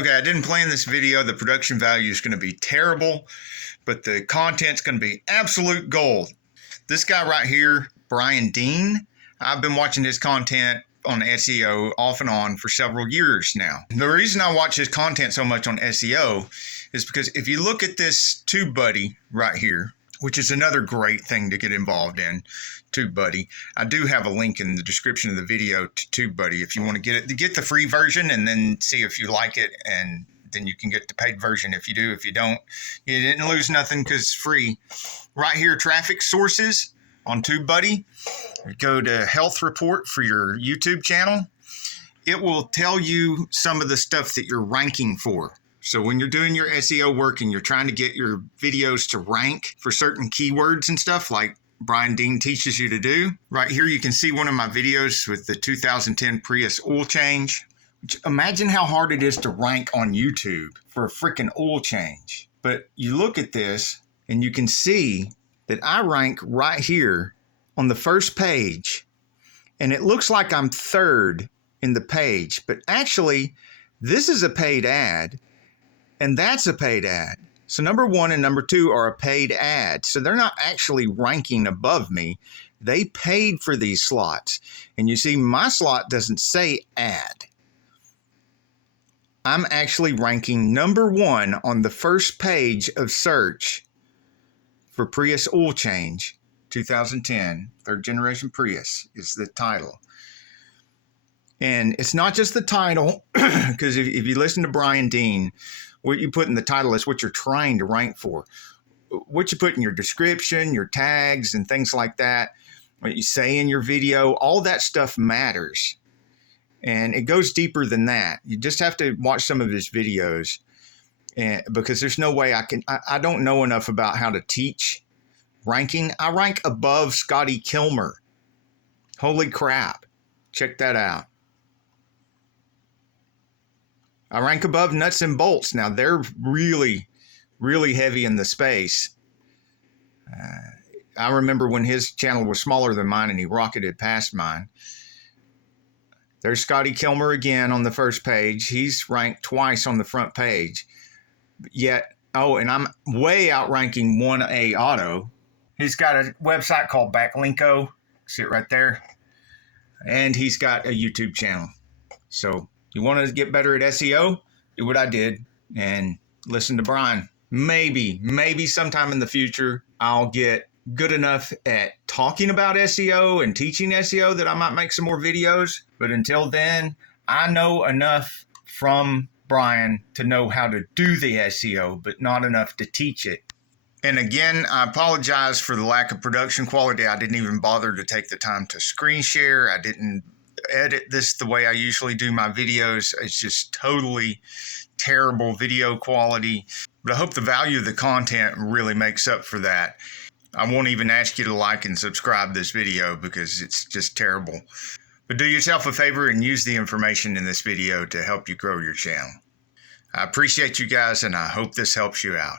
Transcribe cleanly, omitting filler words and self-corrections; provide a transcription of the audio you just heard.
Okay, I didn't plan this video. The production value is going to be terrible, but the content's going to be absolute gold. This guy right here, Brian Dean, I've been watching his content on SEO off and on for several years now. The reason I watch his content so much on SEO is because if you look at this TubeBuddy right here, which is another great thing to get involved in, TubeBuddy. I do have a link in the description of the video to TubeBuddy if you want to get the free version and then see if you like it, and then you can get the paid version if you do. If you don't, you didn't lose nothing because it's free. Right here, traffic sources on TubeBuddy. Go to health report for your YouTube channel. It will tell you some of the stuff that you're ranking for. So when you're doing your SEO work and you're trying to get your videos to rank for certain keywords and stuff like Brian Dean teaches you to do, right here you can see one of my videos with the 2010 Prius oil change. Imagine how hard it is to rank on YouTube for a freaking oil change. But you look at this and you can see that I rank right here on the first page, and it looks like I'm third in the page, but actually this is a paid ad. And that's a paid ad. So number 1 and number 2 are a paid ad. So they're not actually ranking above me. They paid for these slots. And you see, my slot doesn't say ad. I'm actually ranking number 1 on the first page of search for Prius oil change, 2010, third generation Prius is the title. And it's not just the title, because if you listen to Brian Dean, what you put in the title is what you're trying to rank for. What you put in your description, your tags, and things like that, what you say in your video, all that stuff matters. And it goes deeper than that. You just have to watch some of his videos, because there's no way I don't know enough about how to teach ranking. I rank above Scotty Kilmer. Holy crap. Check that out. I rank above Nuts and Bolts. Now, they're really, really heavy in the space. I remember when his channel was smaller than mine and he rocketed past mine. There's Scotty Kilmer again on the first page. He's ranked twice on the front page. Yet, and I'm way outranking 1A Auto. He's got a website called Backlinko. See it right there. And he's got a YouTube channel. So, you want to get better at SEO? Do what I did and listen to Brian. Maybe sometime in the future, I'll get good enough at talking about SEO and teaching SEO that I might make some more videos. But until then, I know enough from Brian to know how to do the SEO, but not enough to teach it. And again, I apologize for the lack of production quality. I didn't even bother to take the time to screen share. I didn't edit this the way I usually do my videos. It's just totally terrible video quality. But I hope the value of the content really makes up for that. I won't even ask you to like and subscribe this video because it's just terrible. But do yourself a favor and use the information in this video to help you grow your channel. I appreciate you guys, and I hope this helps you out.